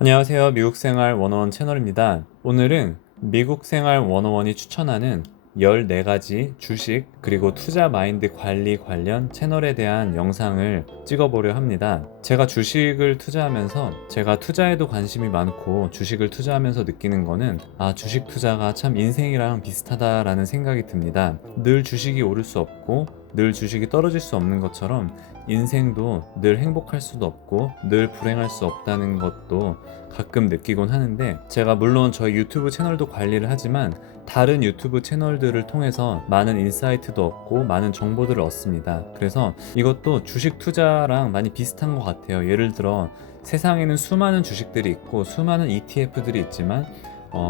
안녕하세요. 미국생활 101 채널입니다. 오늘은 미국생활 101이 추천하는 14가지 주식 그리고 투자 마인드 관리 관련 채널에 대한 영상을 찍어보려 합니다. 제가 주식을 투자하면서 제가 투자에도 관심이 많고 주식을 투자하면서 느끼는 거는 주식 투자가 참 인생이랑 비슷하다라는 생각이 듭니다. 늘 주식이 오를 수 없고 늘 주식이 떨어질 수 없는 것처럼 인생도 늘 행복할 수도 없고 늘 불행할 수 없다는 것도 가끔 느끼곤 하는데, 제가 물론 저희 유튜브 채널도 관리를 하지만 다른 유튜브 채널들을 통해서 많은 인사이트도 얻고 많은 정보들을 얻습니다. 그래서 이것도 주식 투자랑 많이 비슷한 것 같아요. 예를 들어 세상에는 수많은 주식들이 있고 수많은 ETF들이 있지만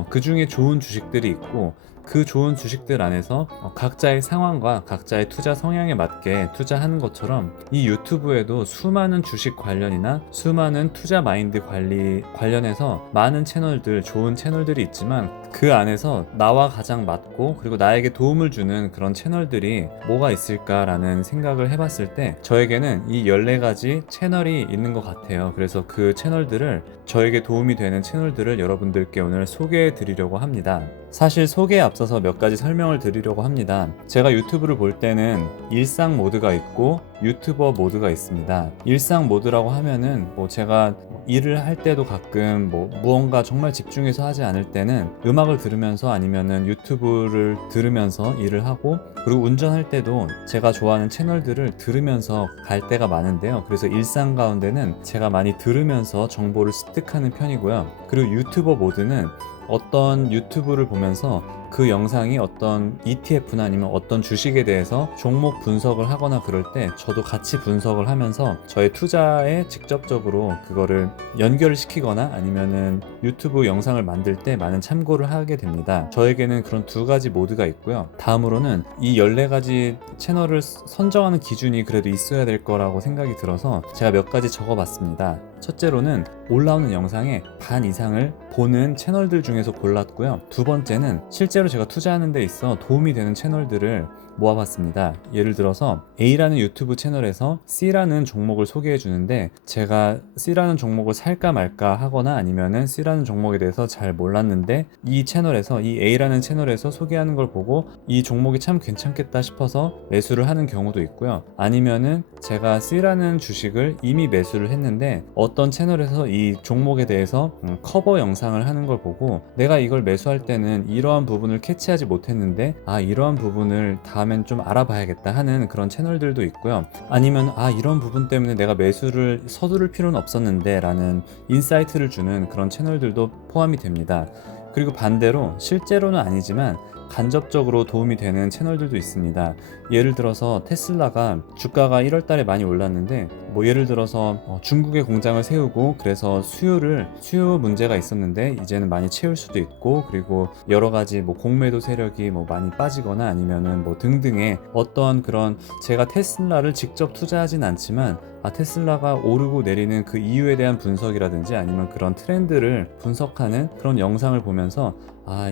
그 중에 좋은 주식들이 있고 그 좋은 주식들 안에서 각자의 상황과 각자의 투자 성향에 맞게 투자하는 것처럼 이 유튜브에도 수많은 주식 관련이나 수많은 투자 마인드 관리 관련해서 많은 채널들, 좋은 채널들이 있지만 그 안에서 나와 가장 맞고 그리고 나에게 도움을 주는 그런 채널들이 뭐가 있을까라는 생각을 해봤을 때 저에게는 이 14가지 채널이 있는 것 같아요. 그래서 그 채널들을, 저에게 도움이 되는 채널들을 여러분들께 오늘 소개해 드리려고 합니다. 사실 소개에 앞서서 몇 가지 설명을 드리려고 합니다. 제가 유튜브를 볼 때는 일상 모드가 있고 유튜버 모드가 있습니다. 일상 모드라고 하면은 제가 일을 할 때도 가끔 무언가 정말 집중해서 하지 않을 때는 음악을 들으면서 아니면은 유튜브를 들으면서 일을 하고, 그리고 운전할 때도 제가 좋아하는 채널들을 들으면서 갈 때가 많은데요. 그래서 일상 가운데는 제가 많이 들으면서 정보를 습득하는 편이고요. 그리고 유튜버 모드는 어떤 유튜브를 보면서 그 영상이 어떤 ETF나 아니면 어떤 주식에 대해서 종목 분석을 하거나 그럴 때 저도 같이 분석을 하면서 저의 투자에 직접적으로 그거를 연결을 시키거나 아니면은 유튜브 영상을 만들 때 많은 참고를 하게 됩니다. 저에게는 그런 두 가지 모드가 있고요. 다음으로는 이 14가지 채널을 선정하는 기준이 그래도 있어야 될 거라고 생각이 들어서 제가 몇 가지 적어봤습니다. 첫째로는 올라오는 영상의 반 이상을 보는 채널들 중에서 골랐고요. 두 번째는 실제로 제가 투자하는 데 있어 도움이 되는 채널들을 모아봤습니다. 예를 들어서 A라는 유튜브 채널에서 C라는 종목을 소개해 주는데, 제가 C라는 종목을 살까 말까 하거나 아니면은 C라는 종목에 대해서 잘 몰랐는데 이 채널에서, 이 A라는 채널에서 소개하는 걸 보고 이 종목이 참 괜찮겠다 싶어서 매수를 하는 경우도 있고요. 아니면은 제가 C라는 주식을 이미 매수를 했는데 어떤 채널에서 이 종목에 대해서 커버 영상을 하는 걸 보고 내가 이걸 매수할 때는 이러한 부분을 캐치하지 못했는데 이러한 부분을 다음엔 좀 알아봐야겠다 하는 그런 채널들도 있고요. 아니면 이런 부분 때문에 내가 매수를 서두를 필요는 없었는데 라는 인사이트를 주는 그런 채널들도 포함이 됩니다. 그리고 반대로 실제로는 아니지만 간접적으로 도움이 되는 채널들도 있습니다. 예를 들어서 테슬라가 주가가 1월 달에 많이 올랐는데 예를 들어서 중국에 공장을 세우고 그래서 수요 문제가 있었는데 이제는 많이 채울 수도 있고, 그리고 여러 가지 공매도 세력이 많이 빠지거나 아니면은 등등의 어떤 그런, 제가 테슬라를 직접 투자하진 않지만 테슬라가 오르고 내리는 그 이유에 대한 분석이라든지 아니면 그런 트렌드를 분석하는 그런 영상을 보면서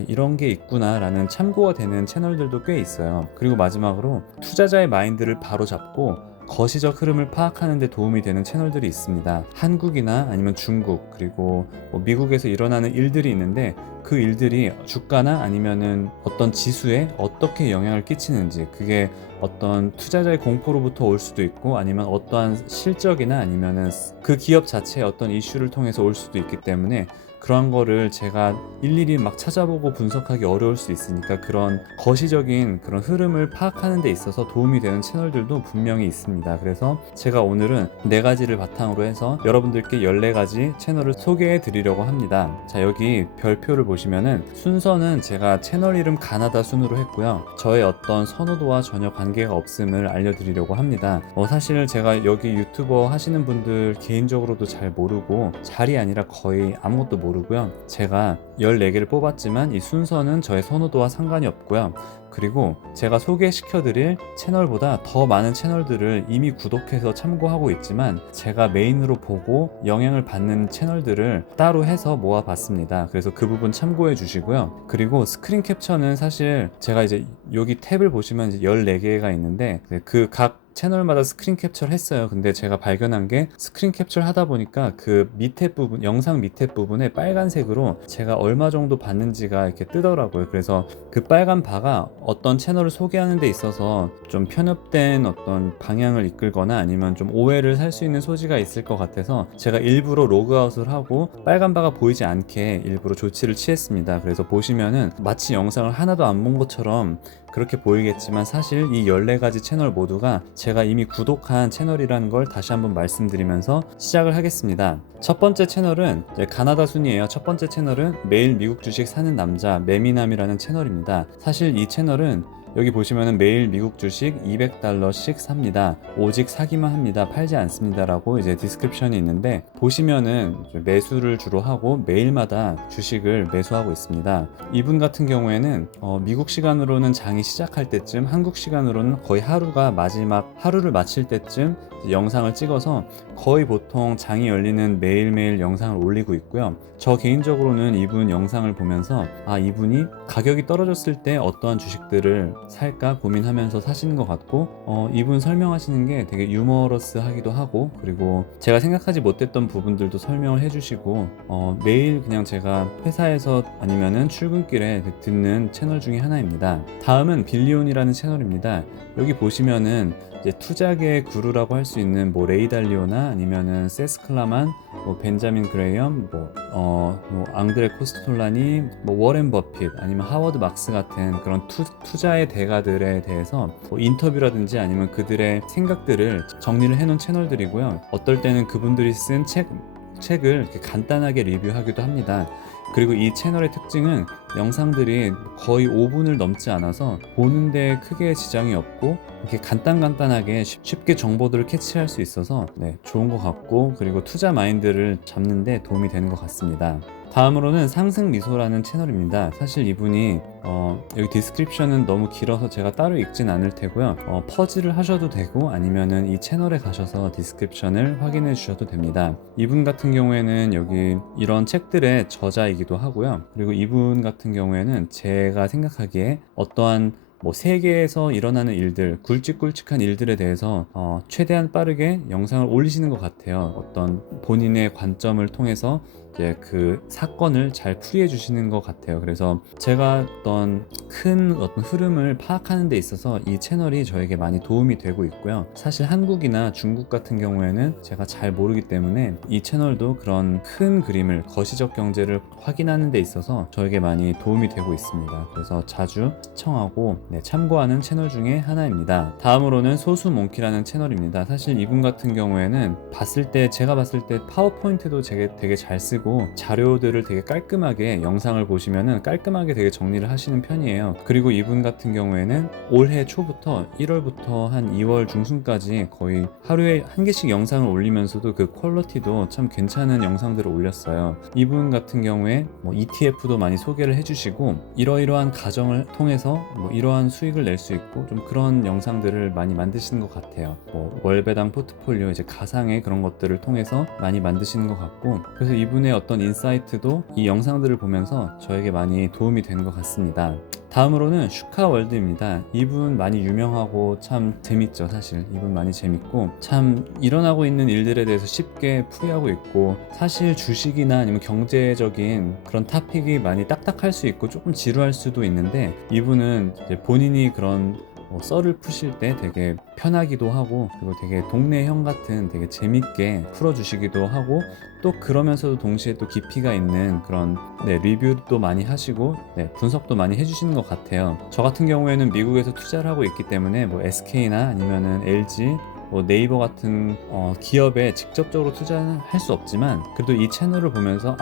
이런 게 있구나 라는 참고가 되는 채널들도 꽤 있어요. 그리고 마지막으로 투자자의 마인드를 바로 잡고 거시적 흐름을 파악하는 데 도움이 되는 채널들이 있습니다. 한국이나 아니면 중국, 그리고 미국에서 일어나는 일들이 있는데 그 일들이 주가나 아니면은 어떤 지수에 어떻게 영향을 끼치는지, 그게 어떤 투자자의 공포로부터 올 수도 있고 아니면 어떠한 실적이나 아니면은 그 기업 자체의 어떤 이슈를 통해서 올 수도 있기 때문에 그런 거를 제가 일일이 막 찾아보고 분석하기 어려울 수 있으니까 그런 거시적인 그런 흐름을 파악하는 데 있어서 도움이 되는 채널들도 분명히 있습니다. 그래서 제가 오늘은 4가지를 바탕으로 해서 여러분들께 14가지 채널을 소개해 드리려고 합니다. 자, 여기 별표를 보시면은 순서는 제가 채널 이름 가나다 순으로 했고요. 저의 어떤 선호도와 전혀 관계가 없음을 알려드리려고 합니다. 사실 제가 여기 유튜버 하시는 분들 개인적으로도 잘 모르고 잘이 아니라 거의 아무것도 모르고요. 제가 14개를 뽑았지만 이 순서는 저의 선호도와 상관이 없고요. 그리고 제가 소개시켜드릴 채널보다 더 많은 채널들을 이미 구독해서 참고하고 있지만 제가 메인으로 보고 영향을 받는 채널들을 따로 해서 모아봤습니다. 그래서 그 부분 참고해 주시고요. 그리고 스크린 캡처는 사실 제가 이제 여기 탭을 보시면 이제 14개가 있는데 그 각 채널마다 스크린 캡처를 했어요. 근데 제가 발견한 게 스크린 캡처를 하다 보니까 그 밑에 부분, 영상 밑에 부분에 빨간색으로 제가 얼마 정도 받는지가 이렇게 뜨더라고요. 그래서 그 빨간 바가 어떤 채널을 소개하는 데 있어서 좀 편협된 어떤 방향을 이끌거나 아니면 좀 오해를 살 수 있는 소지가 있을 것 같아서 제가 일부러 로그아웃을 하고 빨간 바가 보이지 않게 일부러 조치를 취했습니다. 그래서 보시면은 마치 영상을 하나도 안 본 것처럼 그렇게 보이겠지만 사실 이 14가지 채널 모두가 제가 이미 구독한 채널이라는 걸 다시 한번 말씀드리면서 시작을 하겠습니다. 첫 번째 채널은 이제 가나다 순이에요. 첫 번째 채널은 매일 미국 주식 사는 남자 매미남이라는 채널입니다. 사실 이 채널은 여기 보시면은 매일 미국 주식 $200씩 삽니다. 오직 사기만 합니다. 팔지 않습니다. 라고 이제 디스크립션이 있는데 보시면은 매수를 주로 하고 매일마다 주식을 매수하고 있습니다. 이분 같은 경우에는 미국 시간으로는 장이 시작할 때쯤, 한국 시간으로는 거의 하루가 마지막 하루를 마칠 때쯤 영상을 찍어서 거의 보통 장이 열리는 매일매일 영상을 올리고 있고요. 저 개인적으로는 이분 영상을 보면서 이분이 가격이 떨어졌을 때 어떠한 주식들을 살까 고민하면서 사시는 것 같고 이분 설명하시는 게 되게 유머러스하기도 하고, 그리고 제가 생각하지 못했던 부분들도 설명을 해주시고 매일 그냥 제가 회사에서 아니면은 출근길에 듣는 채널 중에 하나입니다. 다음은 빌리온이라는 채널입니다. 여기 보시면은 이제 투자계의 구루라고 할 수 있는 뭐 레이 달리오나 아니면은 세스 클라만, 뭐 벤자민 그레이엄, 뭐 앙드레 코스톨라니, 뭐 워렌 버핏, 아니면 하워드 막스 같은 그런 투자의 대가들에 대해서 뭐 인터뷰라든지 아니면 그들의 생각들을 정리를 해놓은 채널들이고요. 어떨 때는 그분들이 쓴 책을 이렇게 간단하게 리뷰하기도 합니다. 그리고 이 채널의 특징은 영상들이 거의 5분을 넘지 않아서 보는데 크게 지장이 없고 이렇게 간단하게 쉽게 정보들을 캐치할 수 있어서 좋은 것 같고, 그리고 투자 마인드를 잡는 데 도움이 되는 것 같습니다. 다음으로는 상승미소라는 채널입니다. 사실 이분이 여기 디스크립션은 너무 길어서 제가 따로 읽진 않을 테고요. 퍼즐을 하셔도 되고 아니면은 이 채널에 가셔서 디스크립션을 확인해 주셔도 됩니다. 이분 같은 경우에는 여기 이런 책들의 저자이기도 하고요. 그리고 이분 같은 경우에는 제가 생각하기에 어떠한 세계에서 일어나는 일들, 굵직굵직한 일들에 대해서 최대한 빠르게 영상을 올리시는 것 같아요. 어떤 본인의 관점을 통해서 이제 그 사건을 잘 풀이해 주시는 것 같아요. 그래서 제가 어떤 큰 흐름을 파악하는 데 있어서 이 채널이 저에게 많이 도움이 되고 있고요. 사실 한국이나 중국 같은 경우에는 제가 잘 모르기 때문에 이 채널도 그런 큰 그림을, 거시적 경제를 확인하는 데 있어서 저에게 많이 도움이 되고 있습니다. 그래서 자주 시청하고 참고하는 채널 중에 하나입니다. 다음으로는 소수몽키라는 채널입니다. 사실 이분 같은 경우에는 제가 봤을 때 파워포인트도 되게 잘 쓰고 자료들을 되게 깔끔하게, 영상을 보시면은 깔끔하게 되게 정리를 하시는 편이에요. 그리고 이분 같은 경우에는 올해 초부터 1월부터 한 2월 중순까지 거의 하루에 한 개씩 영상을 올리면서도 그 퀄리티도 참 괜찮은 영상들을 올렸어요. 이분 같은 경우에 ETF도 많이 소개를 해주시고 이러이러한 가정을 통해서 이러한 수익을 낼 수 있고 좀 그런 영상들을 많이 만드시는 것 같아요. 월배당 포트폴리오, 이제 가상의 그런 것들을 통해서 많이 만드시는 것 같고, 그래서 이분의 어떤 인사이트도 이 영상들을 보면서 저에게 많이 도움이 되는 것 같습니다. 다음으로는 슈카월드입니다. 이분 많이 유명하고 참 재밌죠. 사실 이분 많이 재밌고 참 일어나고 있는 일들에 대해서 쉽게 풀이하고 있고, 사실 주식이나 아니면 경제적인 그런 토픽이 많이 딱딱할 수 있고 조금 지루할 수도 있는데 이분은 이제 본인이 그런 썰을 푸실 때 되게 편하기도 하고, 그리고 되게 동네 형 같은 되게 재밌게 풀어주시기도 하고, 또 그러면서도 동시에 또 깊이가 있는 그런 리뷰도 많이 하시고 분석도 많이 해주시는 것 같아요. 저 같은 경우에는 미국에서 투자를 하고 있기 때문에 SK나 아니면은 LG, 네이버 같은 기업에 직접적으로 투자는 할 수 없지만 그래도 이 채널을 보면서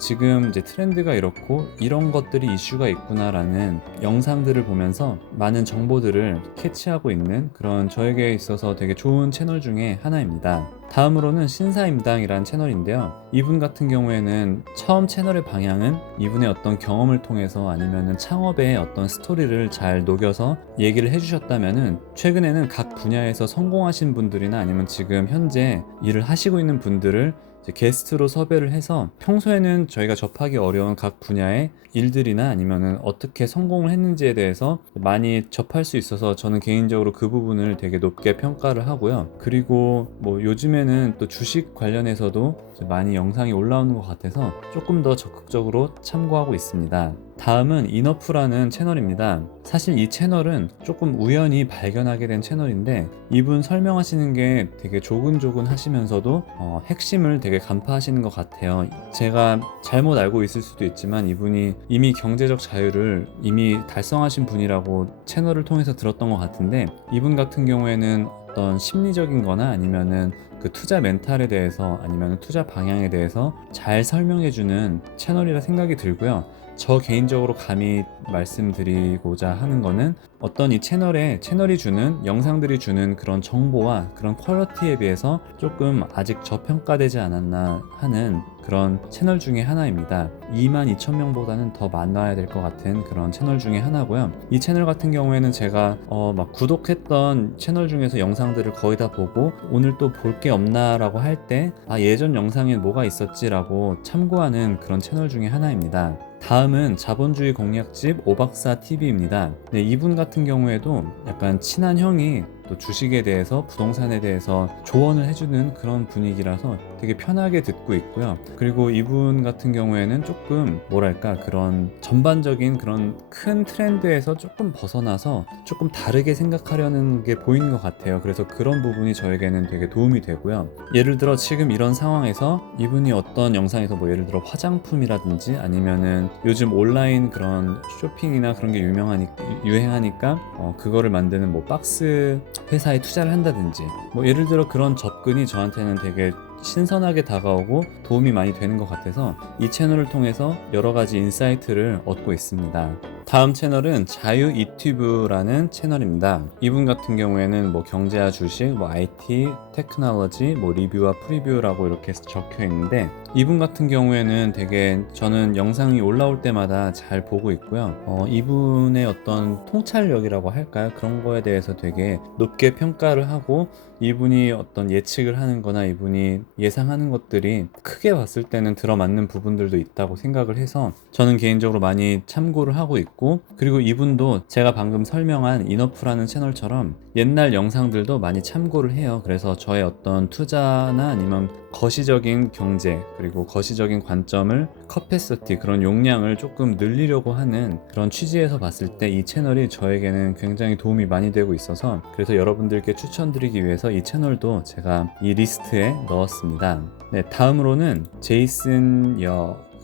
지금 이제 트렌드가 이렇고 이런 것들이 이슈가 있구나라는 영상들을 보면서 많은 정보들을 캐치하고 있는 그런 저에게 있어서 되게 좋은 채널 중에 하나입니다. 다음으로는 신사임당이라는 채널인데요. 이분 같은 경우에는 처음 채널의 방향은 이분의 어떤 경험을 통해서 아니면은 창업의 어떤 스토리를 잘 녹여서 얘기를 해주셨다면은 최근에는 각 분야에서 성공하신 분들이나 아니면 지금 현재 일을 하시고 있는 분들을 이제 게스트로 섭외를 해서 평소에는 저희가 접하기 어려운 각 분야의 일들이나 아니면은 어떻게 성공을 했는지에 대해서 많이 접할 수 있어서 저는 개인적으로 그 부분을 되게 높게 평가를 하고요. 그리고 뭐 요즘에는 또 주식 관련해서도 많이 영상이 올라오는 것 같아서 조금 더 적극적으로 참고하고 있습니다. 다음은 이너프라는 채널입니다. 사실 이 채널은 조금 우연히 발견하게 된 채널인데 이분 설명하시는 게 되게 조근조근 하시면서도 핵심을 되게 간파하시는 것 같아요. 제가 잘못 알고 있을 수도 있지만 이분이 이미 경제적 자유를 이미 달성하신 분이라고 채널을 통해서 들었던 것 같은데, 이분 같은 경우에는 어떤 심리적인 거나 아니면은 그 투자 멘탈에 대해서 아니면 투자 방향에 대해서 잘 설명해주는 채널이라 생각이 들고요. 저 개인적으로 감히 말씀드리고자 하는 거는 어떤 이 채널이 주는 영상들이 주는 그런 정보와 그런 퀄리티에 비해서 조금 아직 저평가되지 않았나 하는 그런 채널 중에 하나입니다. 22,000명보다는 더 많아야 될 것 같은 그런 채널 중에 하나고요. 이 채널 같은 경우에는 제가 막 구독했던 채널 중에서 영상들을 거의 다 보고 오늘 또 볼 게 없나 라고 할 때 예전 영상에 뭐가 있었지 라고 참고하는 그런 채널 중에 하나입니다. 다음은 자본주의 공략집 오박사 TV입니다. 네, 이분 같은 경우에도 약간 친한 형이 또 주식에 대해서 부동산에 대해서 조언을 해주는 그런 분위기라서 되게 편하게 듣고 있고요. 그리고 이분 같은 경우에는 조금 뭐랄까 그런 전반적인 그런 큰 트렌드에서 조금 벗어나서 조금 다르게 생각하려는 게 보이는 것 같아요. 그래서 그런 부분이 저에게는 되게 도움이 되고요. 예를 들어 지금 이런 상황에서 이분이 어떤 영상에서 뭐 예를 들어 화장품이라든지 아니면은 요즘 온라인 그런 쇼핑이나 그런 게 유행하니까 그거를 만드는 뭐 박스 회사에 투자를 한다든지 뭐 예를 들어 그런 접근이 저한테는 되게 신선하게 다가오고 도움이 많이 되는 것 같아서 이 채널을 통해서 여러 가지 인사이트를 얻고 있습니다. 다음 채널은 자유 이튜브라는 채널입니다. 이분 같은 경우에는 뭐 경제와 주식, 뭐 IT, 테크놀로지, 뭐 리뷰와 프리뷰라고 이렇게 적혀 있는데 이분 같은 경우에는 되게 저는 영상이 올라올 때마다 잘 보고 있고요. 이분의 어떤 통찰력이라고 할까요? 그런 거에 대해서 되게 높게 평가를 하고 이분이 어떤 예측을 하는 거나 이분이 예상하는 것들이 크게 봤을 때는 들어맞는 부분들도 있다고 생각을 해서 저는 개인적으로 많이 참고를 하고 있고, 그리고 이분도 제가 방금 설명한 이너프라는 채널처럼 옛날 영상들도 많이 참고를 해요. 그래서 저의 어떤 투자나 아니면 거시적인 경제 그리고 거시적인 관점을 커패시티 그런 용량을 조금 늘리려고 하는 그런 취지에서 봤을 때 이 채널이 저에게는 굉장히 도움이 많이 되고 있어서 그래서 여러분들께 추천드리기 위해서 이 채널도 제가 이 리스트에 넣었습니다. 네, 다음으로는 제이슨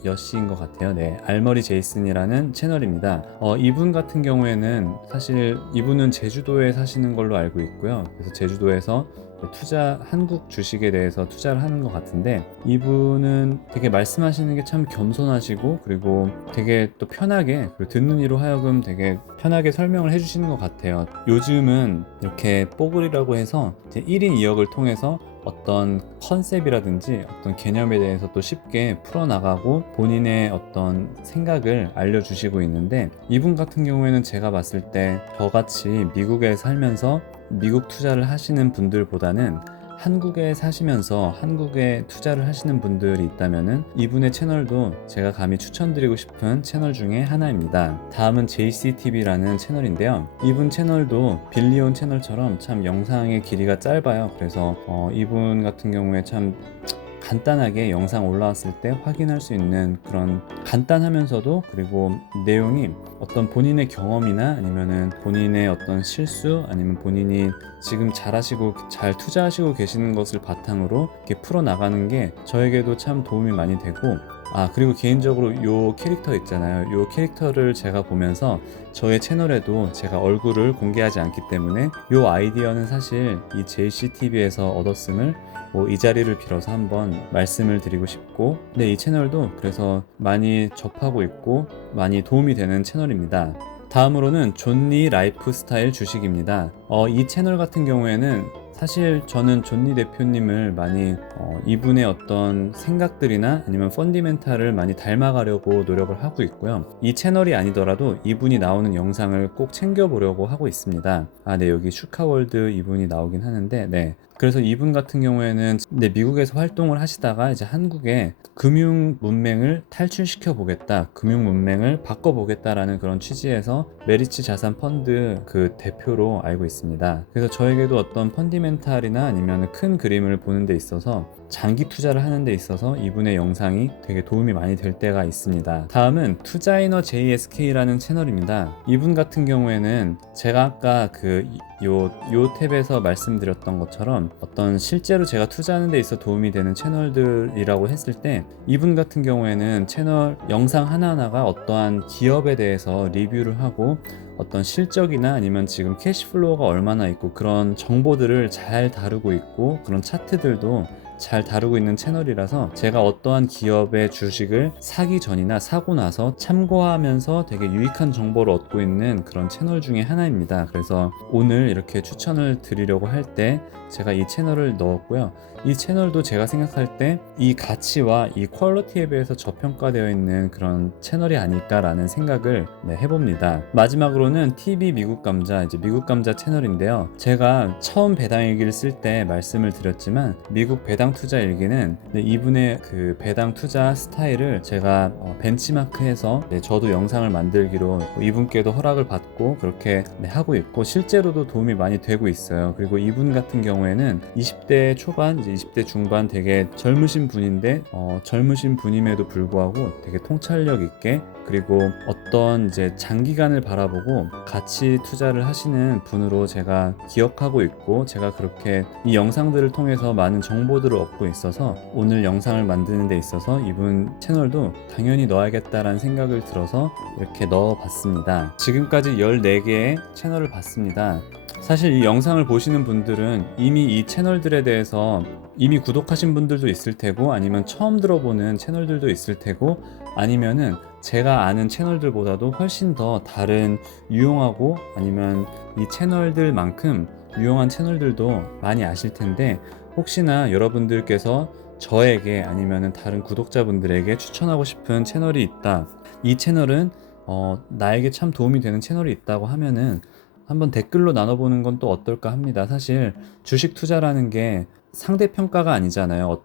여씨인 것 같아요. 네, 알머리 제이슨이라는 채널입니다. 이분 같은 경우에는 사실 이분은 제주도에 사시는 걸로 알고 있고요. 그래서 제주도에서 한국 주식에 대해서 투자를 하는 것 같은데 이분은 되게 말씀하시는 게 참 겸손하시고 그리고 되게 또 편하게 그리고 듣는 이로 하여금 되게 편하게 설명을 해주시는 것 같아요. 요즘은 이렇게 뽀글이라고 해서 이제 1인 2역을 통해서 어떤 컨셉이라든지 어떤 개념에 대해서 또 쉽게 풀어나가고 본인의 어떤 생각을 알려주시고 있는데 이분 같은 경우에는 제가 봤을 때 저같이 미국에 살면서 미국 투자를 하시는 분들보다는 한국에 사시면서 한국에 투자를 하시는 분들이 있다면은 이분의 채널도 제가 감히 추천드리고 싶은 채널 중에 하나입니다. 다음은 JCTV라는 채널인데요. 이분 채널도 빌리온 채널처럼 참 영상의 길이가 짧아요. 그래서 이분 같은 경우에 참 간단하게 영상 올라왔을 때 확인할 수 있는 그런 간단하면서도 그리고 내용이 어떤 본인의 경험이나 아니면은 본인의 어떤 실수 아니면 본인이 지금 잘하시고 잘 투자하시고 계시는 것을 바탕으로 이렇게 풀어나가는 게 저에게도 참 도움이 많이 되고 그리고 개인적으로 요 캐릭터 있잖아요. 요 캐릭터를 제가 보면서 저의 채널에도 제가 얼굴을 공개하지 않기 때문에 요 아이디어는 사실 이 JCTV에서 얻었음을 이 자리를 빌어서 한번 말씀을 드리고 싶고, 이 채널도 그래서 많이 접하고 있고 많이 도움이 되는 채널입니다. 다음으로는 존니 라이프스타일 주식입니다. 이 채널 같은 경우에는 사실 저는 존니 대표님을 많이 이분의 어떤 생각들이나 아니면 펀디멘탈을 많이 닮아가려고 노력을 하고 있고요. 이 채널이 아니더라도 이분이 나오는 영상을 꼭 챙겨보려고 하고 있습니다. 네, 여기 슈카월드 이분이 나오긴 하는데, 네. 그래서 이분 같은 경우에는 미국에서 활동을 하시다가 이제 한국에 금융 문맹을 탈출시켜 보겠다, 금융 문맹을 바꿔 보겠다라는 그런 취지에서 메리츠 자산 펀드 그 대표로 알고 있습니다. 그래서 저에게도 어떤 펀디멘탈이나 아니면 큰 그림을 보는 데 있어서, 장기 투자를 하는 데 있어서 이분의 영상이 되게 도움이 많이 될 때가 있습니다. 다음은 투자이너 JSK라는 채널입니다. 이분 같은 경우에는 제가 아까 요 탭에서 말씀드렸던 것처럼 어떤 실제로 제가 투자하는 데 있어 도움이 되는 채널들이라고 했을 때, 이분 같은 경우에는 채널 영상 하나하나가 어떠한 기업에 대해서 리뷰를 하고 어떤 실적이나 아니면 지금 캐시플로우가 얼마나 있고 그런 정보들을 잘 다루고 있고, 그런 차트들도 잘 다루고 있는 채널이라서 제가 어떠한 기업의 주식을 사기 전이나 사고 나서 참고하면서 되게 유익한 정보를 얻고 있는 그런 채널 중에 하나입니다. 그래서 오늘 이렇게 추천을 드리려고 할 때 제가 이 채널을 넣었고요. 이 채널도 제가 생각할 때 이 가치와 이 퀄리티에 비해서 저평가되어 있는 그런 채널이 아닐까라는 생각을 해봅니다. 마지막으로는 TV 미국 감자, 이제 미국 감자 채널인데요. 제가 처음 배당 일기를 쓸 때 말씀을 드렸지만, 미국 배당 투자 일기는 이분의 그 배당 투자 스타일을 제가 벤치마크해서 저도 영상을 만들기로 이분께도 허락을 받고 그렇게 하고 있고, 실제로도 도움이 많이 되고 있어요. 그리고 이분 같은 경우에는 20대 초반, 이제 20대 중반 되게 젊으신 분인데 젊으신 분임에도 불구하고 되게 통찰력 있게, 그리고 어떤 이제 장기간을 바라보고 가치 투자를 하시는 분으로 제가 기억하고 있고, 제가 그렇게 이 영상들을 통해서 많은 정보들을 얻고 있어서 오늘 영상을 만드는 데 있어서 이분 채널도 당연히 넣어야겠다라는 생각을 들어서 이렇게 넣어봤습니다. 지금까지 14개의 채널을 봤습니다. 사실 이 영상을 보시는 분들은 이미 이 채널들에 대해서 이미 구독하신 분들도 있을 테고, 아니면 처음 들어보는 채널들도 있을 테고, 아니면은 제가 아는 채널들보다도 훨씬 더 다른 유용하고 아니면 이 채널들만큼 유용한 채널들도 많이 아실 텐데, 혹시나 여러분들께서 저에게 아니면 다른 구독자분들에게 추천하고 싶은 채널이 있다, 이 채널은 나에게 참 도움이 되는 채널이 있다고 하면은 한번 댓글로 나눠보는 건 또 어떨까 합니다. 사실 주식 투자라는 게 상대평가가 아니잖아요.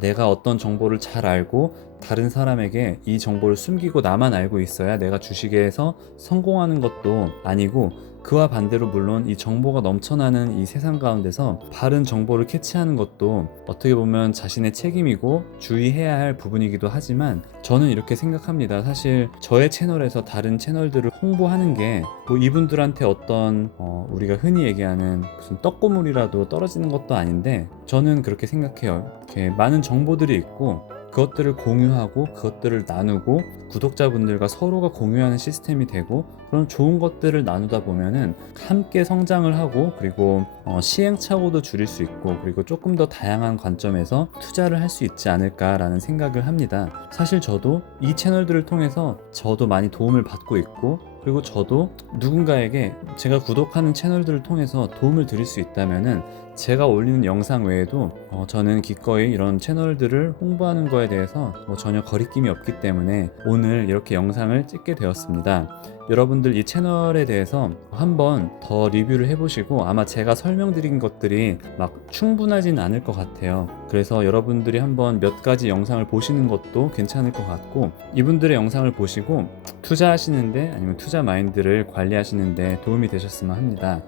내가 어떤 정보를 잘 알고 다른 사람에게 이 정보를 숨기고 나만 알고 있어야 내가 주식에서 성공하는 것도 아니고, 그와 반대로 물론 이 정보가 넘쳐나는 이 세상 가운데서 바른 정보를 캐치하는 것도 어떻게 보면 자신의 책임이고 주의해야 할 부분이기도 하지만, 저는 이렇게 생각합니다. 사실 저의 채널에서 다른 채널들을 홍보하는 게 뭐 이분들한테 어떤 우리가 흔히 얘기하는 무슨 떡고물이라도 떨어지는 것도 아닌데, 저는 그렇게 생각해요. 이렇게 많은 정보들이 있고 그것들을 공유하고 그것들을 나누고 구독자분들과 서로가 공유하는 시스템이 되고, 그런 좋은 것들을 나누다 보면은 함께 성장을 하고, 그리고 시행착오도 줄일 수 있고, 그리고 조금 더 다양한 관점에서 투자를 할 수 있지 않을까라는 생각을 합니다. 사실 저도 이 채널들을 통해서 저도 많이 도움을 받고 있고, 그리고 저도 누군가에게 제가 구독하는 채널들을 통해서 도움을 드릴 수 있다면은 제가 올리는 영상 외에도 저는 기꺼이 이런 채널들을 홍보하는 거에 대해서 전혀 거리낌이 없기 때문에 오늘 이렇게 영상을 찍게 되었습니다. 여러분들 이 채널에 대해서 한번 더 리뷰를 해보시고, 아마 제가 설명드린 것들이 막 충분하진 않을 것 같아요. 그래서 여러분들이 한번 몇 가지 영상을 보시는 것도 괜찮을 것 같고, 이분들의 영상을 보시고 투자하시는데 아니면 투자 마인드를 관리하시는데 도움이 되셨으면 합니다.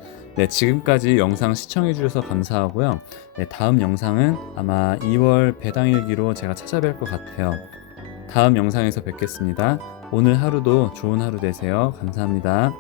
지금까지 영상 시청해주셔서 감사하고요. 다음 영상은 아마 2월 배당일기로 제가 찾아뵐 것 같아요. 다음 영상에서 뵙겠습니다. 오늘 하루도 좋은 하루 되세요. 감사합니다.